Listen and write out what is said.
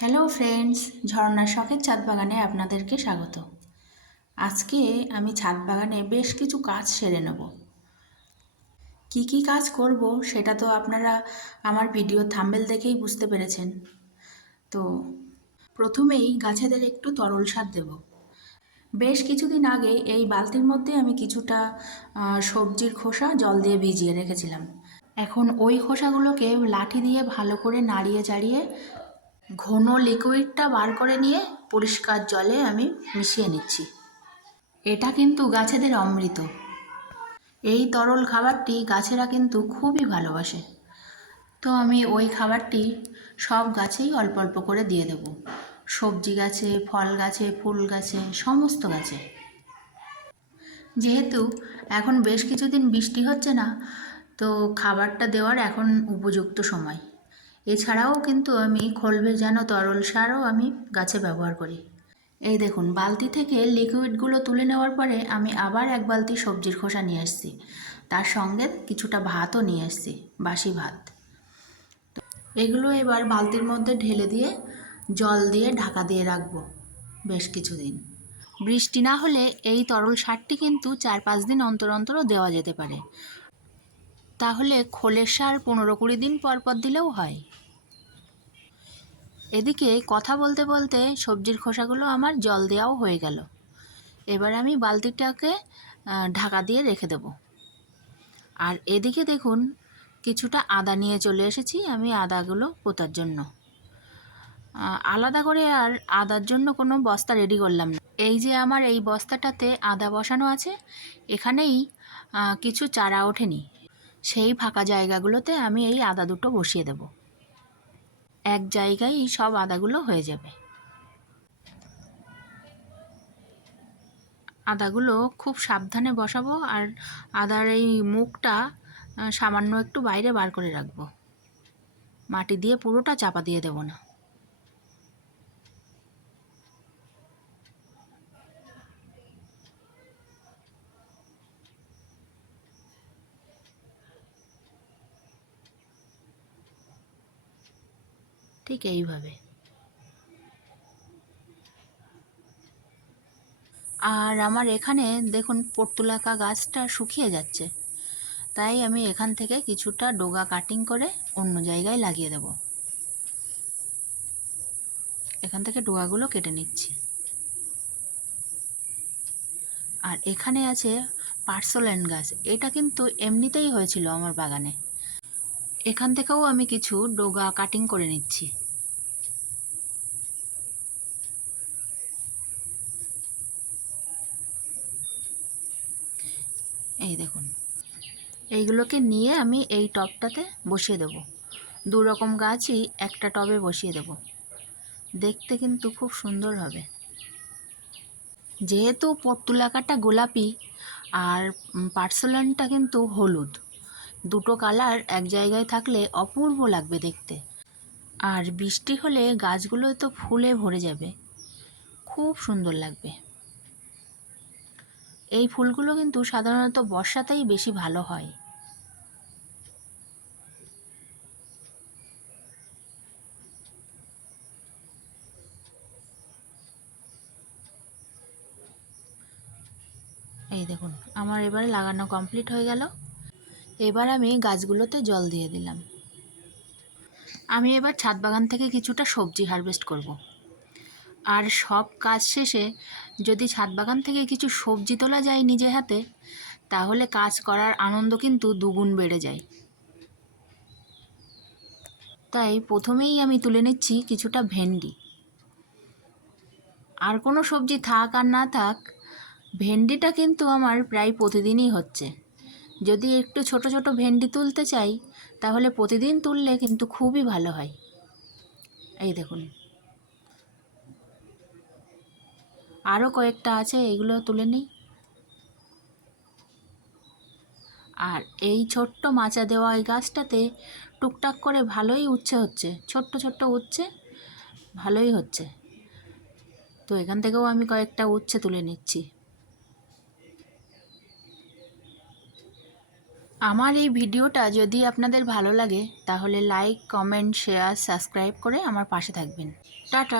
Hello friends, ঝর্ণার শখের ছাদ বাগানে আপনাদেরকে স্বাগত। আজকে আমি ছাদ বাগানে বেশ কিছু কাজ সেরে নেব। কি কি কাজ করব সেটা তো আপনারা আমার ভিডিও থাম্বনেল দেখেই বুঝতে পেরেছেন। তো প্রথমেই গাছেদের একটু তরল সার দেব। বেশ কিছুদিন আগে এই বালতির মধ্যে আমি কিছুটা সবজির খোসা জল দিয়ে ভিজিয়ে রেখেছিলাম। এখন ওই খোসাগুলোকে লাঠি দিয়ে ভালো করে নাড়িয়ে চাড়িয়ে ঘন লিকুইডটা বার করে নিয়ে পরিষ্কার জলে আমি মিশিয়ে নিচ্ছি। এটা কিন্তু গাছেদের অমৃত। এই তরল খাবারটি গাছেরা কিন্তু খুবই ভালোবাসে। তো আমি ওই খাবারটি সব গাছেই অল্প অল্প করে দিয়ে দেব। সবজি গাছে, ফল গাছে, ফুল গাছে, সমস্ত গাছে। যেহেতু এখন বেশ কিছুদিন বৃষ্টি হচ্ছে না, তো খাবারটা দেওয়ার এখন উপযুক্ত সময়। এছাড়াও কিন্তু আমি খোল ভেজানো তরল সারও আমি গাছে ব্যবহার করি। এই দেখুন, বালতি থেকে লিকুইডগুলো তুলে নেওয়ার পরে আমি আবার এক বালতি সবজির খোসা নিয়ে এসেছি। তার সঙ্গে কিছুটা ভাতও নিয়ে এসেছি, বাসি ভাত। এগুলো এবার বালতির মধ্যে ঢেলে দিয়ে জল দিয়ে ঢাকা দিয়ে রাখবো বেশ কিছুদিন। বৃষ্টি না হলে এই তরল সারটি কিন্তু 4-5 দিন অন্তর অন্তরও দেওয়া যেতে পারে। তাহলে খোলের সার 15-20 দিন পর পর দিলেও হয়। এদিকে কথা বলতে বলতে সবজির খোসাগুলো আমার জল দেওয়াও হয়ে গেল। এবার আমি বালতিটাকে ঢাকা দিয়ে রেখে দেব। আর এদিকে দেখুন, কিছুটা আদা নিয়ে চলে এসেছি আমি আদাগুলো পোঁতার জন্য। আলাদা করে আর আদার জন্য কোনো বস্তা রেডি করলাম না। এই যে আমার এই বস্তাটাতে আদা বসানো আছে, এখানেই কিছু চারা ওঠেনি। সেই ফাঁকা জায়গাগুলোতে আমি এই আদা দুটো বসিয়ে দেব। এক জায়গায় সব আদাগুলো হয়ে যাবে। আদাগুলো খুব সাবধানে বসাবো, আর আদার এই মুখটা সামান্য একটু বাইরে বার করে রাখবো। মাটি দিয়ে পুরোটা চাপা দিয়ে দেব না। ঠিক এইভাবে। আর আমার এখানে দেখুন পর্তুলাকা গাছটা শুকিয়ে যাচ্ছে, তাই আমি এখান থেকে কিছুটা ডগা কাটিং করে অন্য জায়গায় লাগিয়ে দেব। এখান থেকে ডগাগুলো কেটে নিচ্ছি। আর এখানে আছে পার্সোল্যান্ড গাছ। এটা কিন্তু এমনিতেই হয়েছিল আমার বাগানে। এখান থেকেও আমি কিছু ডগা কাটিং করে নিচ্ছি। এই দেখুন, এইগুলোকে নিয়ে আমি এই টবটাতে বসিয়ে দেব। 2 রকম গাছই একটা টবে বসিয়ে দেব। দেখতে কিন্তু খুব সুন্দর হবে। যেহেতু পর্তুলাকাটা গোলাপি আর পার্সোল্যান্ডটা কিন্তু হলুদ, দুটো কালার এক জায়গায় থাকলে অপূর্ব লাগবে দেখতে। আর বৃষ্টি হলে গাছগুলো তো ফুলে ভরে যাবে, খুব সুন্দর লাগবে। এই ফুলগুলো কিন্তু সাধারণত বর্ষাতেই বেশি ভালো হয়। এই দেখুন, আমার এবারে লাগানো কমপ্লিট হয়ে গেল। এবার আমি গাছগুলোতে জল দিয়ে দিলাম। আমি এবার ছাদ বাগান থেকে কিছুটা সবজি হারভেস্ট করব। আর সব কাজ শেষে যদি ছাদ বাগান থেকে কিছু সবজি তোলা যায় নিজে হাতে, তাহলে কাজ করার আনন্দ কিন্তু দুগুণ বেড়ে যায়। তাই প্রথমেই আমি তুলে নিচ্ছি কিছুটা ভেন্ডি। আর কোনো সবজি থাক আর না থাক, ভেন্ডিটা কিন্তু আমার প্রায় প্রতিদিনই হচ্ছে। যদি একটু ছোট ছোট ভেন্ডি তুলতে চাই, তাহলে প্রতিদিন তুললে কিন্তু খুবই ভালো হয়। এই দেখুন, আরও কয়েকটা আছে, এগুলো তুলে নিই। আর এই ছোট্ট মাচা দেওয়া এই গাছটাতে টুকটাক করে ভালোই উচ্ছে হচ্ছে, ছোট্ট ছোট্ট উচ্ছে ভালোই হচ্ছে। তো এখান থেকেও আমি কয়েকটা উচ্ছে তুলে নিচ্ছি। আমার এই ভিডিওটা যদি আপনাদের ভালো লাগে তাহলে লাইক, কমেন্ট, শেয়ার, সাবস্ক্রাইব করে আমার পাশে থাকবেন। টাটা।